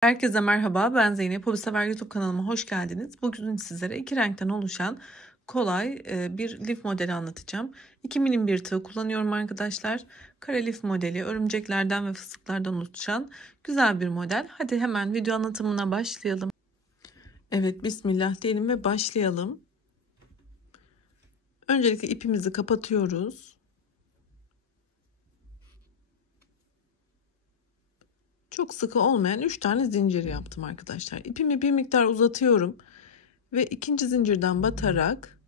Herkese merhaba, ben Zeynep. Hobisever YouTube kanalıma hoş geldiniz. Bugün sizlere iki renkten oluşan kolay bir lif modeli anlatacağım. 2 milim bir tığ kullanıyorum arkadaşlar. Kare lif modeli örümceklerden ve fıstıklardan oluşan güzel bir model. Hadi hemen video anlatımına başlayalım. Evet, bismillah diyelim ve başlayalım. Öncelikle ipimizi kapatıyoruz. Çok sıkı olmayan 3 tane zincir yaptım arkadaşlar. İpimi bir miktar uzatıyorum ve ikinci zincirden batarak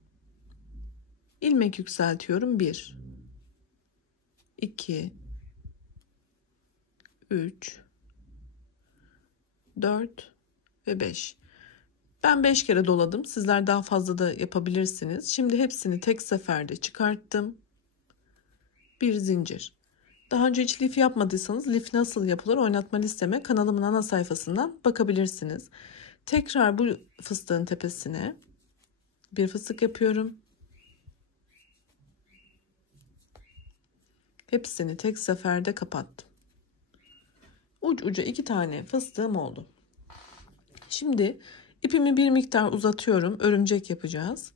ilmek yükseltiyorum. 1 2 3 4 ve 5. Ben 5 kere doladım. Sizler daha fazla da yapabilirsiniz. Şimdi hepsini tek seferde çıkarttım. Bir zincir. Daha önce hiç lif yapmadıysanız lif nasıl yapılır oynatma listeme kanalımın ana sayfasından bakabilirsiniz. Tekrar bu fıstığın tepesine bir fıstık yapıyorum. Hepsini tek seferde kapattım. Uç uca 2 tane fıstığım oldu. Şimdi ipimi bir miktar uzatıyorum. Örümcek yapacağız.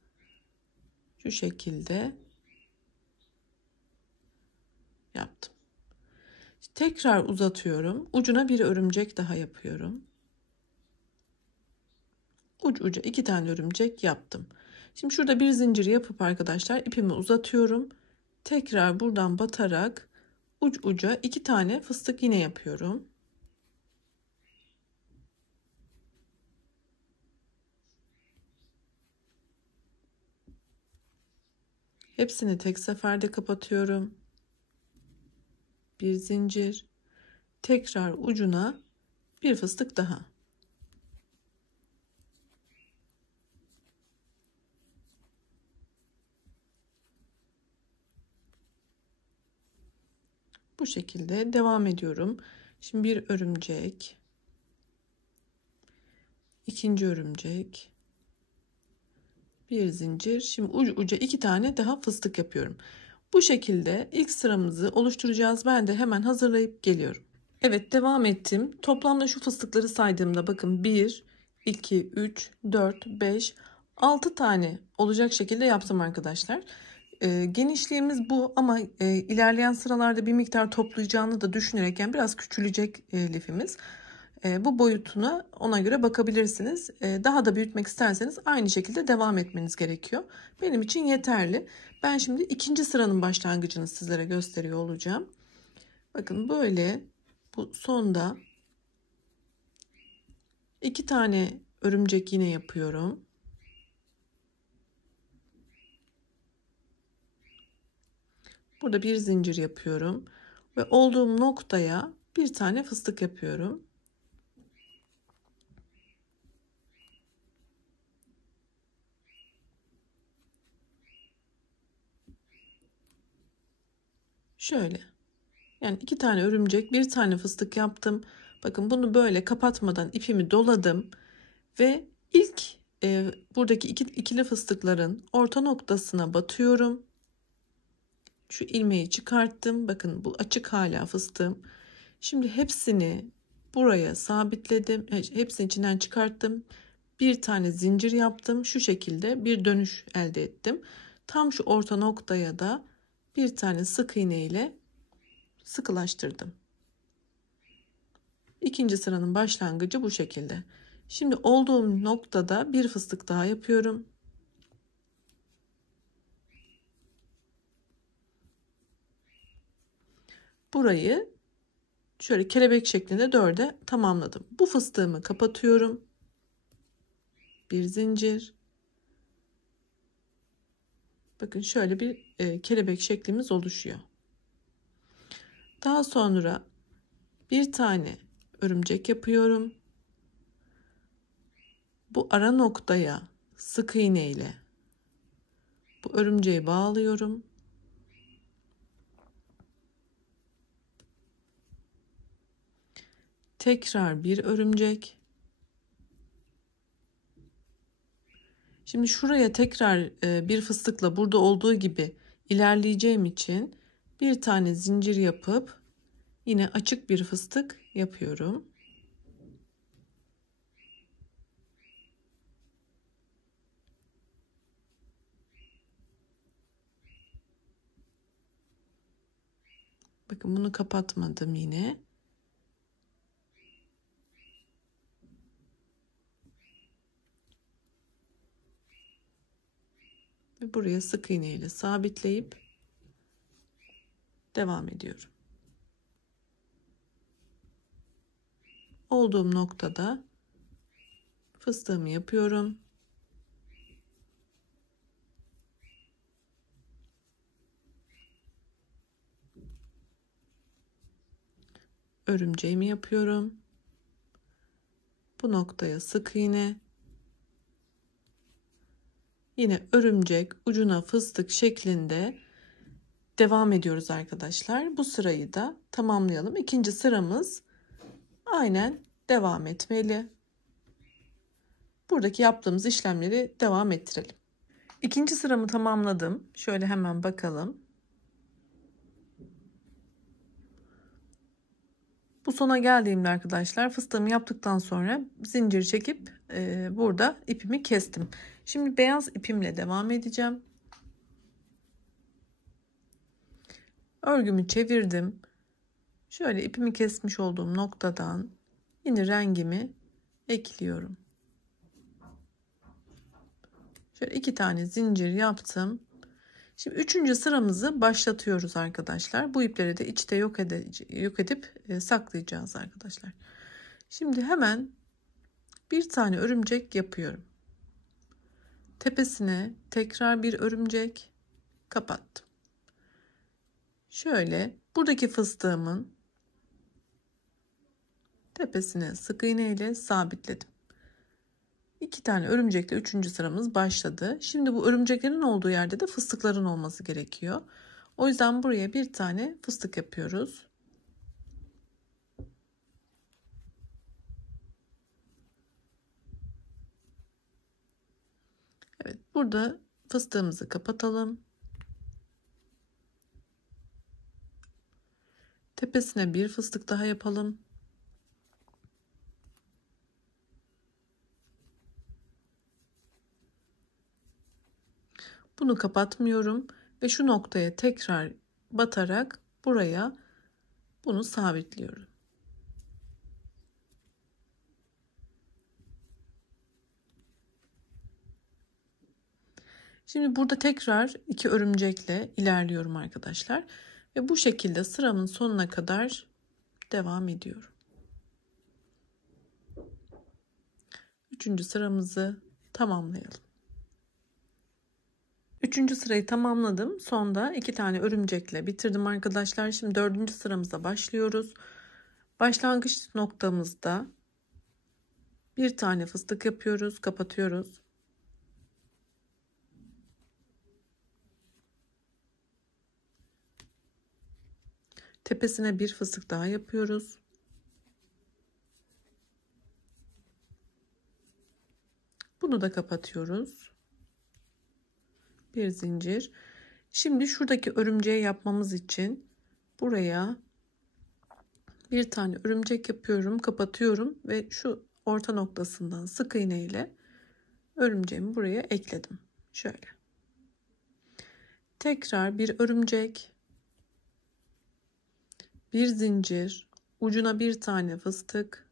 Şu şekilde yaptım. Tekrar uzatıyorum. Ucuna bir örümcek daha yapıyorum. Uç uca 2 tane örümcek yaptım. Şimdi şurada bir zincir yapıp arkadaşlar ipimi uzatıyorum. Tekrar buradan batarak uç uca 2 tane fıstık iğne yapıyorum. Hepsini tek seferde kapatıyorum. Bir zincir. Tekrar ucuna bir fıstık daha. Bu şekilde devam ediyorum. Şimdi bir örümcek, ikinci örümcek, bir zincir. Şimdi ucu uca 2 tane daha fıstık yapıyorum. Bu şekilde ilk sıramızı oluşturacağız. Ben de hemen hazırlayıp geliyorum. Evet, devam ettim. Toplamda şu fıstıkları saydığımda bakın 1, 2, 3, 4, 5, 6 tane olacak şekilde yaptım arkadaşlar. Genişliğimiz bu ama ilerleyen sıralarda bir miktar toplayacağını da düşünerek yani biraz küçülecek lifimiz. Bu boyutuna ona göre bakabilirsiniz. Daha da büyütmek isterseniz aynı şekilde devam etmeniz gerekiyor. Benim için yeterli. Ben şimdi ikinci sıranın başlangıcını sizlere gösteriyor olacağım. Bakın böyle bu sonda 2 tane örümcek yine yapıyorum. Burada bir zincir yapıyorum ve olduğum noktaya bir tane fıstık yapıyorum. Şöyle. Yani 2 tane örümcek, bir tane fıstık yaptım. Bakın bunu böyle kapatmadan ipimi doladım ve ilk buradaki ikili fıstıkların orta noktasına batıyorum. Şu ilmeği çıkarttım. Bakın bu açık hala fıstığım. Şimdi hepsini buraya sabitledim. Hepsini içinden çıkarttım. Bir tane zincir yaptım. Şu şekilde bir dönüş elde ettim. Tam şu orta noktaya da bir tane sık iğne ile sıkılaştırdım. İkinci sıranın başlangıcı bu şekilde. Şimdi olduğum noktada bir fıstık daha yapıyorum. Burayı şöyle kelebek şeklinde 4'e tamamladım. Bu fıstığımı kapatıyorum. Bir zincir. Bakın şöyle bir kelebek şeklimiz oluşuyor. Daha sonra bir tane örümcek yapıyorum. Bu ara noktaya sık iğne ile bu örümceği bağlıyorum. Tekrar bir örümcek. Şimdi şuraya tekrar bir fıstıkla burada olduğu gibi ilerleyeceğim için bir tane zincir yapıp yine açık bir fıstık yapıyorum. Bakın bunu kapatmadım yine. Ve buraya sık iğne ile sabitleyip devam ediyorum. Olduğum noktada fıstığımı yapıyorum. Örümceğimi yapıyorum. Bu noktaya sık iğne. Yine örümcek ucuna fıstık şeklinde devam ediyoruz arkadaşlar. Bu sırayı da tamamlayalım. İkinci sıramız aynen devam etmeli. Buradaki yaptığımız işlemleri devam ettirelim. İkinci sıramı tamamladım. Şöyle hemen bakalım. Bu sona geldiğimde arkadaşlar fıstığımı yaptıktan sonra zincir çekip burada ipimi kestim. Şimdi beyaz ipimle devam edeceğim. Örgümü çevirdim. Şöyle ipimi kesmiş olduğum noktadan yine rengimi ekliyorum. Şöyle 2 tane zincir yaptım. Şimdi 3. sıramızı başlatıyoruz arkadaşlar. Bu ipleri de içte yok edip saklayacağız arkadaşlar. Şimdi hemen bir tane örümcek yapıyorum. Tepesine tekrar bir örümcek kapattım. Şöyle buradaki fıstığımın tepesine sık iğne ile sabitledim. 2 tane örümcekle 3. sıramız başladı. Şimdi bu örümceklerin olduğu yerde de fıstıkların olması gerekiyor. O yüzden buraya bir tane fıstık yapıyoruz. Evet, burada fıstığımızı kapatalım. Tepesine bir fıstık daha yapalım. Bunu kapatmıyorum ve şu noktaya tekrar batarak buraya bunu sabitliyorum. Şimdi burada tekrar 2 örümcekle ilerliyorum arkadaşlar ve bu şekilde sıramın sonuna kadar devam ediyorum. 3. sıramızı tamamlayalım. 3. sırayı tamamladım. Sonda 2 tane örümcekle bitirdim arkadaşlar. Şimdi 4. sıramıza başlıyoruz. Başlangıç noktamızda bir tane fıstık yapıyoruz, kapatıyoruz. Tepesine bir fıstık daha yapıyoruz. Bunu da kapatıyoruz. Bir zincir. Şimdi şuradaki örümceği yapmamız için buraya bir tane örümcek yapıyorum, kapatıyorum ve şu orta noktasından sık iğne ile örümceğimi buraya ekledim. Şöyle. Tekrar bir örümcek, bir zincir, ucuna bir tane fıstık.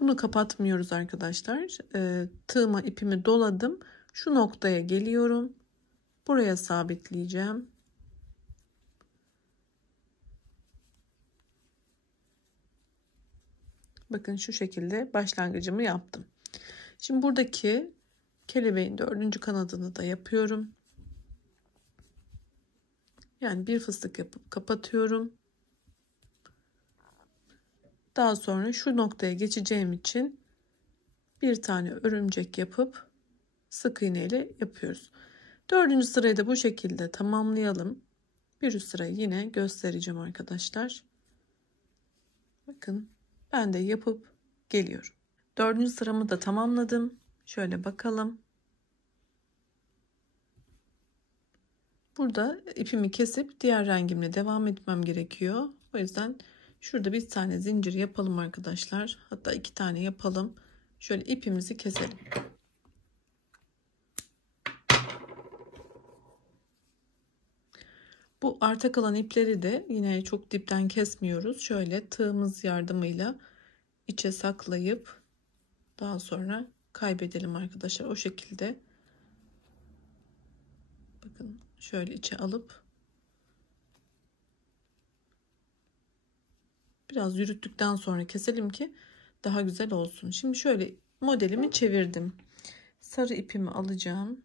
Bunu kapatmıyoruz arkadaşlar. Tığıma ipimi doladım. Şu noktaya geliyorum. Buraya sabitleyeceğim. Bakın şu şekilde başlangıcımı yaptım. Şimdi buradaki kelebeğin 4. kanadını da yapıyorum. Yani bir fıstık yapıp kapatıyorum. Daha sonra şu noktaya geçeceğim için bir tane örümcek yapıp sık iğne ile yapıyoruz. 4. sırayı da bu şekilde tamamlayalım. Bir üst sırayı yine göstereceğim arkadaşlar. Bakın ben de yapıp geliyorum. 4. sıramı da tamamladım. Şöyle bakalım. Burada ipimi kesip diğer rengimle devam etmem gerekiyor. O yüzden Şurada bir tane zincir yapalım arkadaşlar. Hatta 2 tane yapalım. Şöyle ipimizi keselim. Bu arta kalan ipleri de yine çok dipten kesmiyoruz. Şöyle tığımız yardımıyla içe saklayıp daha sonra kaybedelim arkadaşlar. O şekilde bakın şöyle içe alıp biraz yürüttükten sonra keselim ki daha güzel olsun. Şimdi şöyle modelimi çevirdim. Sarı ipimi alacağım.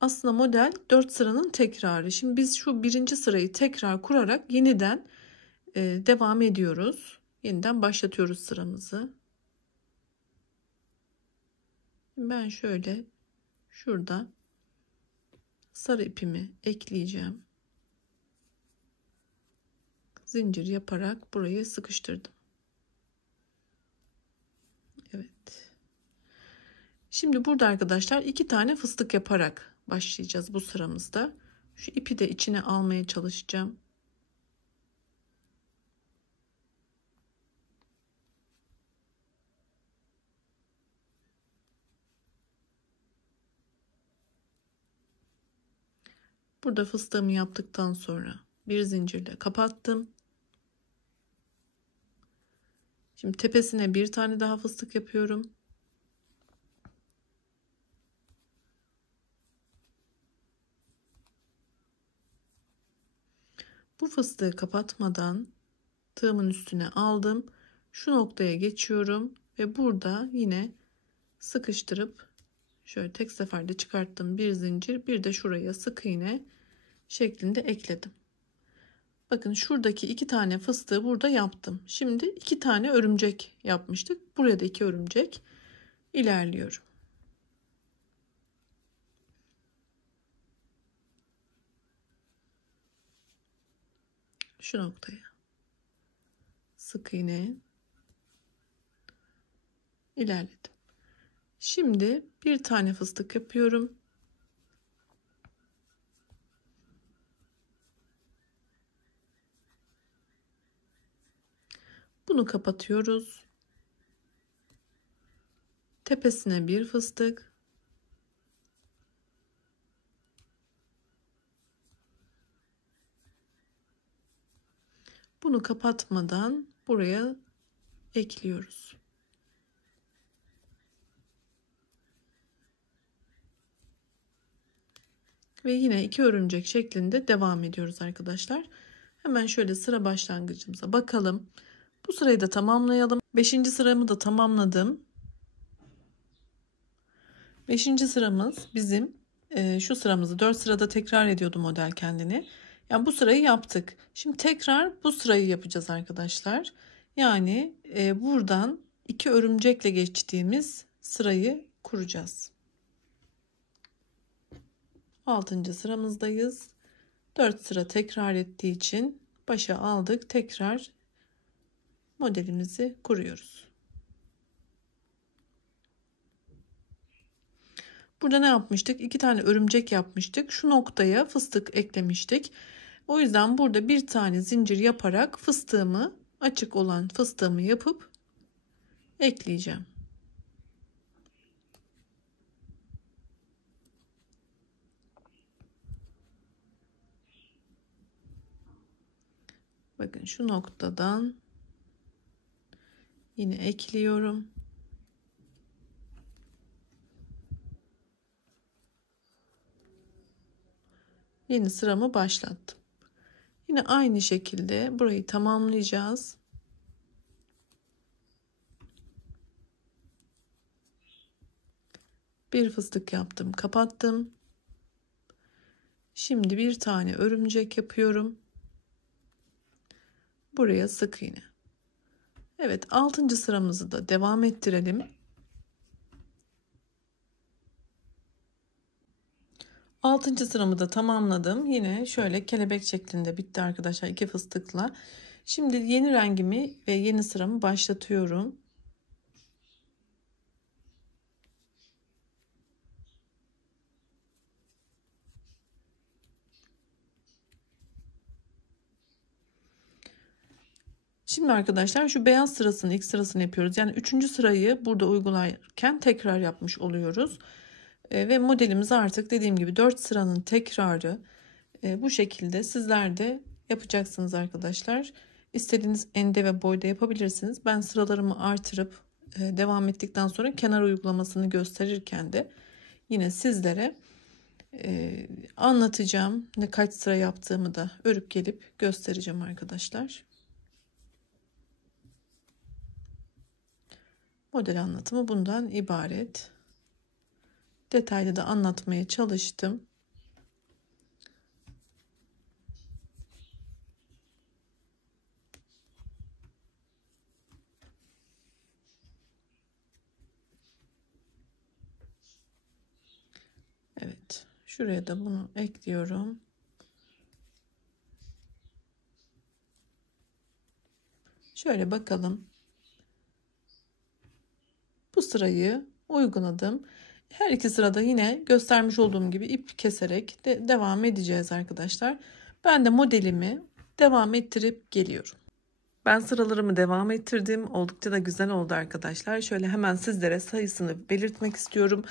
Aslında model 4 sıranın tekrarı. Şimdi biz şu birinci sırayı tekrar kurarak yeniden devam ediyoruz. Yeniden başlatıyoruz sıramızı. Ben şöyle şurada sarı ipimi ekleyeceğim. Zincir yaparak burayı sıkıştırdım. Evet. Şimdi burada arkadaşlar 2 tane fıstık yaparak başlayacağız bu sıramızda. Şu ipi de içine almaya çalışacağım. Burada fıstığımı yaptıktan sonra bir zincirle kapattım. Şimdi tepesine bir tane daha fıstık yapıyorum. Bu fıstığı kapatmadan tığımın üstüne aldım. Şu noktaya geçiyorum ve burada yine sıkıştırıp şöyle tek seferde çıkarttım bir zincir, bir de şuraya sık iğne şeklinde ekledim. Bakın şuradaki 2 tane fıstığı burada yaptım. Şimdi 2 tane örümcek yapmıştık. Buraya da 2 örümcek ilerliyorum. Şu noktaya sık iğne ilerledim. Şimdi bir tane fıstık yapıyorum. Bunu kapatıyoruz. Tepesine bir fıstık. Bunu kapatmadan buraya ekliyoruz. Ve yine 2 örümcek şeklinde devam ediyoruz arkadaşlar. Hemen şöyle sıra başlangıcımıza bakalım. Bu sırayı da tamamlayalım. 5. sıramı da tamamladım. 5. sıramız bizim şu sıramızı 4 sırada tekrar ediyordu model kendini. Yani bu sırayı yaptık. Şimdi tekrar bu sırayı yapacağız arkadaşlar. Yani buradan 2 örümcekle geçtiğimiz sırayı kuracağız. 6. sıramızdayız. 4 sıra tekrar ettiği için başa aldık. Tekrar modelimizi kuruyoruz. Burada ne yapmıştık? 2 tane örümcek yapmıştık. Şu noktaya fıstık eklemiştik. O yüzden burada bir tane zincir yaparak fıstığımı, açık olan fıstığımı yapıp ekleyeceğim. Bakın şu noktadan yine ekliyorum. Yeni sıramı başlattım. Yine aynı şekilde burayı tamamlayacağız. Bir fıstık yaptım, kapattım. Şimdi bir tane örümcek yapıyorum. Buraya sık iğne. Evet, 6. sıramızı da devam ettirelim. 6. sıramı da tamamladım. Yine şöyle kelebek şeklinde bitti arkadaşlar 2 fıstıkla. Şimdi yeni rengimi ve yeni sıramı başlatıyorum. Şimdi arkadaşlar şu beyaz sırasını, ilk sırasını yapıyoruz. Yani 3. sırayı burada uygularken tekrar yapmış oluyoruz. Ve modelimiz artık dediğim gibi 4 sıranın tekrarı. Bu şekilde sizler de yapacaksınız arkadaşlar. İstediğiniz ende ve boyda yapabilirsiniz. Ben sıralarımı artırıp devam ettikten sonra kenar uygulamasını gösterirken de yine sizlere anlatacağım. Ne kaç sıra yaptığımı da örüp gelip göstereceğim arkadaşlar. Model anlatımı bundan ibaret. Detaylı da anlatmaya çalıştım. Evet, şuraya da bunu ekliyorum. Şöyle bakalım. Bu sırayı uyguladım. Her iki sırada yine göstermiş olduğum gibi ip keserek de devam edeceğiz arkadaşlar. Ben de modelimi devam ettirip geliyorum. Ben sıralarımı devam ettirdim. Oldukça da güzel oldu arkadaşlar. Şöyle hemen sizlere sayısını belirtmek istiyorum.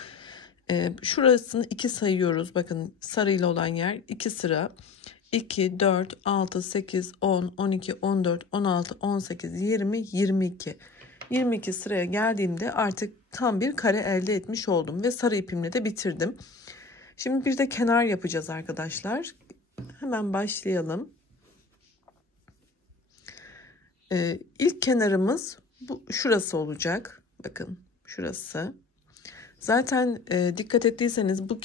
Şurasını 2 sayıyoruz. Bakın sarıyla olan yer 2 sıra. 2, 4, 6, 8, 10, 12, 14, 16, 18, 20, 22. 22 sıraya geldiğimde artık tam bir kare elde etmiş oldum ve sarı ipimle de bitirdim. Şimdi bir de kenar yapacağız arkadaşlar. Hemen başlayalım. İlk kenarımız şurası olacak. Bakın şurası. Zaten dikkat ettiyseniz bu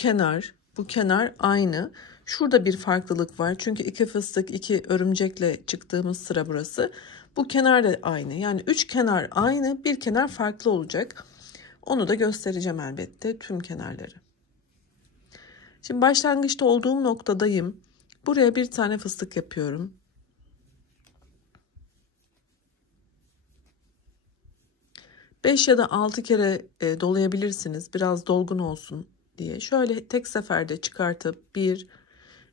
kenar aynı. Şurada bir farklılık var. Çünkü 2 fıstık 2 örümcekle çıktığımız sıra burası. Bu kenar da aynı. Yani 3 kenar aynı, bir kenar farklı olacak. Onu da göstereceğim elbette, tüm kenarları. Şimdi başlangıçta olduğum noktadayım. Buraya bir tane fıstık yapıyorum. Beş ya da 6 kere dolayabilirsiniz. Biraz dolgun olsun diye. Şöyle tek seferde çıkartıp 1,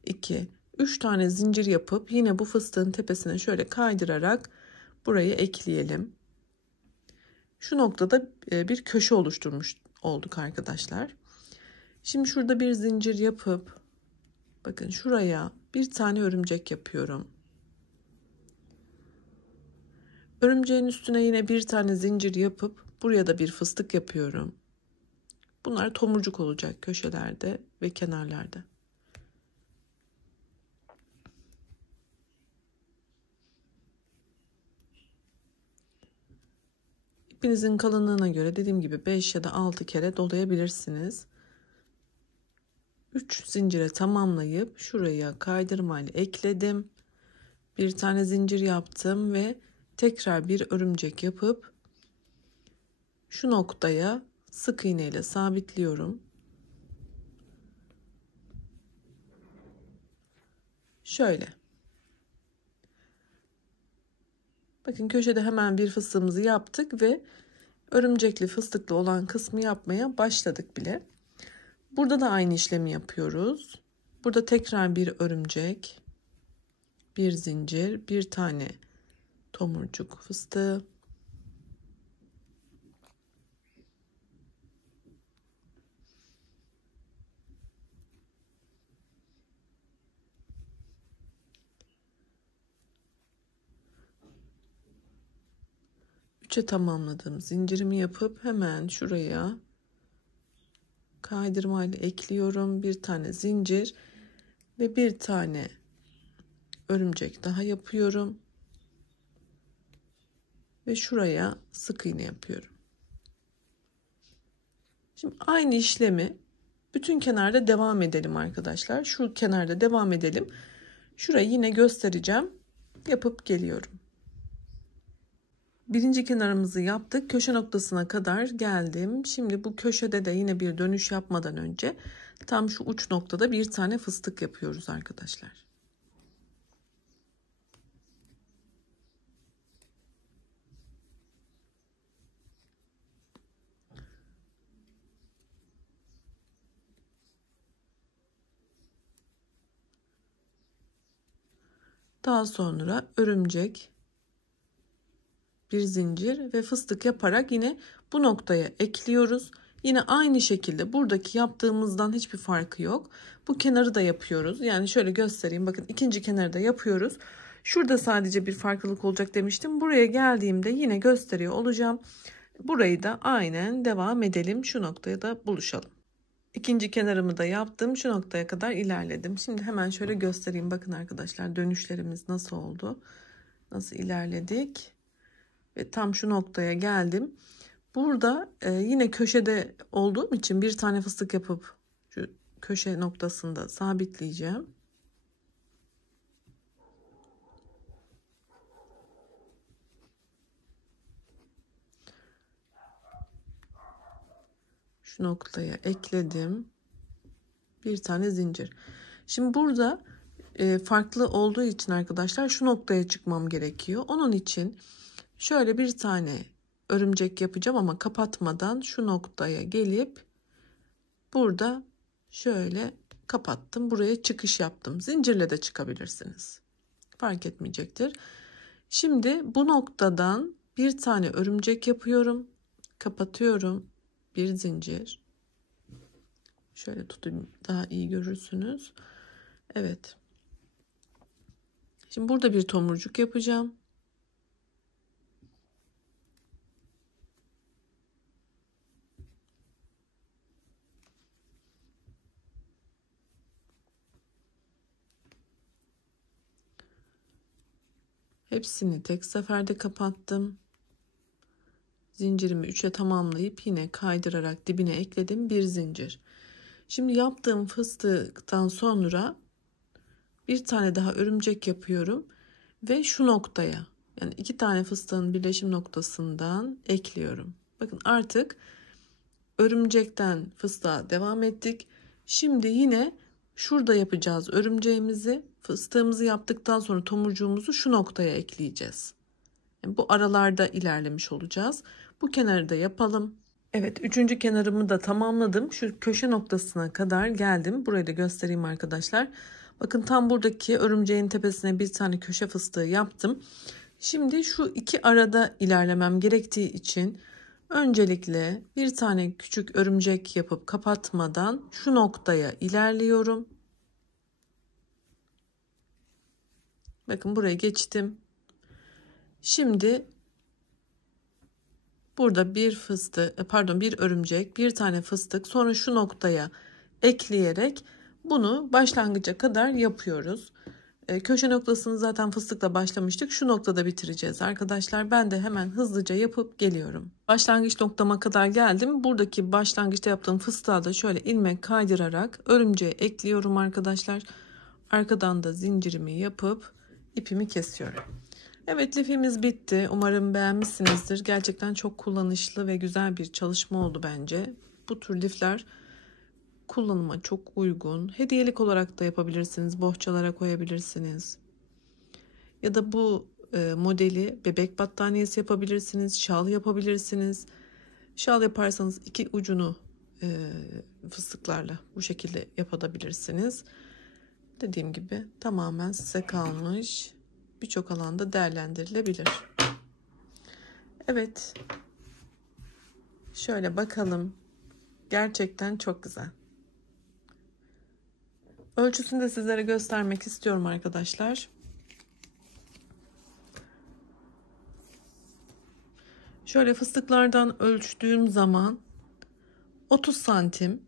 2, 3 tane zincir yapıp yine bu fıstığın tepesine şöyle kaydırarak burayı ekleyelim. Şu noktada bir köşe oluşturmuş olduk arkadaşlar. Şimdi şurada bir zincir yapıp bakın şuraya bir tane örümcek yapıyorum. Örümceğin üstüne yine bir tane zincir yapıp buraya da bir fıstık yapıyorum. Bunlar tomurcuk olacak köşelerde ve kenarlarda. İpinizin kalınlığına göre dediğim gibi 5 ya da 6 kere dolayabilirsiniz. 3 zincire tamamlayıp şuraya kaydırmayla ekledim. Bir tane zincir yaptım ve tekrar bir örümcek yapıp şu noktaya sık iğne ile sabitliyorum. Şöyle. Bakın köşede hemen bir fıstığımızı yaptık ve örümcekli fıstıklı olan kısmı yapmaya başladık bile. Burada da aynı işlemi yapıyoruz. Burada tekrar bir örümcek, bir zincir, bir tane tomurcuk fıstığı. Üçe tamamladığım zincirimi yapıp hemen şuraya kaydırmayla ekliyorum. Bir tane zincir ve bir tane örümcek daha yapıyorum. Ve şuraya sık iğne yapıyorum. Şimdi aynı işlemi bütün kenarda devam edelim arkadaşlar. Şu kenarda devam edelim. Şurayı yine göstereceğim. Yapıp geliyorum. Birinci kenarımızı yaptık. Köşe noktasına kadar geldim. Şimdi bu köşede de yine bir dönüş yapmadan önce tam şu uç noktada bir tane fıstık yapıyoruz arkadaşlar. Daha sonra örümcek bir zincir ve fıstık yaparak yine bu noktaya ekliyoruz. Yine aynı şekilde buradaki yaptığımızdan hiçbir farkı yok. Bu kenarı da yapıyoruz. Yani şöyle göstereyim. Bakın ikinci kenarı da yapıyoruz. Şurada sadece bir farklılık olacak demiştim. Buraya geldiğimde yine gösteriyor olacağım. Burayı da aynen devam edelim. Şu noktaya da buluşalım. İkinci kenarımı da yaptım. Şu noktaya kadar ilerledim. Şimdi hemen şöyle göstereyim. Bakın arkadaşlar dönüşlerimiz nasıl oldu? Nasıl ilerledik? Ve tam şu noktaya geldim. Burada yine köşede olduğum için bir tane fıstık yapıp şu köşe noktasında sabitleyeceğim. Şu noktaya ekledim. Bir tane zincir. Şimdi burada farklı olduğu için arkadaşlar şu noktaya çıkmam gerekiyor. Onun için şöyle bir tane örümcek yapacağım ama kapatmadan şu noktaya gelip burada şöyle kapattım. Buraya çıkış yaptım. Zincirle de çıkabilirsiniz. Fark etmeyecektir. Şimdi bu noktadan bir tane örümcek yapıyorum. Kapatıyorum. Bir zincir. Şöyle tutayım daha iyi görürsünüz. Evet. Şimdi burada bir tomurcuk yapacağım. Hepsini tek seferde kapattım. Zincirimi 3'e tamamlayıp yine kaydırarak dibine ekledim bir zincir. Şimdi yaptığım fıstıktan sonra bir tane daha örümcek yapıyorum ve şu noktaya, yani iki tane fıstığın birleşim noktasından ekliyorum. Bakın artık örümcekten fıstığa devam ettik. Şimdi yine şurada yapacağız örümceğimizi. Fıstığımızı yaptıktan sonra tomurcuğumuzu şu noktaya ekleyeceğiz. Yani bu aralarda ilerlemiş olacağız. Bu kenarı da yapalım. Evet, üçüncü kenarımı da tamamladım. Şu köşe noktasına kadar geldim. Burayı da göstereyim arkadaşlar. Bakın tam buradaki örümceğin tepesine bir tane köşe fıstığı yaptım. Şimdi şu iki arada ilerlemem gerektiği için öncelikle bir tane küçük örümcek yapıp kapatmadan şu noktaya ilerliyorum. Bakın buraya geçtim. Şimdi burada bir fıstık, bir örümcek, bir tane fıstık, sonra şu noktaya ekleyerek bunu başlangıca kadar yapıyoruz. Köşe noktasını zaten fıstıkla başlamıştık. Şu noktada bitireceğiz arkadaşlar. Ben de hemen hızlıca yapıp geliyorum. Başlangıç noktama kadar geldim. Buradaki başlangıçta yaptığım fıstığa da şöyle ilmek kaydırarak örümceği ekliyorum arkadaşlar. Arkadan da zincirimi yapıp ipimi kesiyorum. Evet, lifimiz bitti. Umarım beğenmişsinizdir. Gerçekten çok kullanışlı ve güzel bir çalışma oldu bence. Bu tür lifler kullanıma çok uygun. Hediyelik olarak da yapabilirsiniz. Bohçalara koyabilirsiniz. Ya da bu modeli bebek battaniyesi yapabilirsiniz. Şal yapabilirsiniz. Şal yaparsanız iki ucunu fıstıklarla bu şekilde yapabilirsiniz. Dediğim gibi tamamen size kalmış. Birçok alanda değerlendirilebilir. Evet. Şöyle bakalım. Gerçekten çok güzel. Ölçüsünü de sizlere göstermek istiyorum arkadaşlar. Şöyle fıstıklardan ölçtüğüm zaman 30 santim.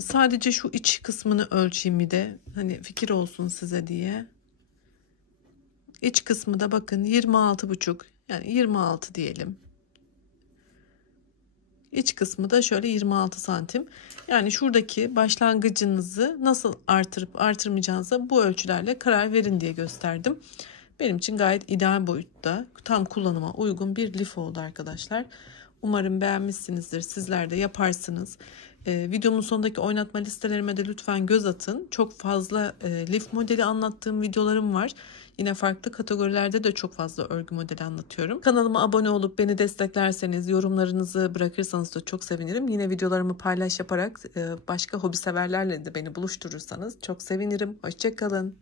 Sadece şu iç kısmını ölçeyim bir de. Hani fikir olsun size diye. İç kısmı da bakın 26,5, yani 26 diyelim. İç kısmı da şöyle 26 santim. Yani şuradaki başlangıcınızı nasıl artırıp artırmayacağınıza bu ölçülerle karar verin diye gösterdim. Benim için gayet ideal boyutta, tam kullanıma uygun bir lif oldu arkadaşlar. Umarım beğenmişsinizdir. Sizler de yaparsınız. Videomun sonundaki oynatma listelerime de lütfen göz atın. Çok fazla lif modeli anlattığım videolarım var. Yine farklı kategorilerde de çok fazla örgü modeli anlatıyorum. Kanalıma abone olup beni desteklerseniz, yorumlarınızı bırakırsanız da çok sevinirim. Yine videolarımı paylaş yaparak başka hobi severlerle de beni buluşturursanız çok sevinirim. Hoşça kalın.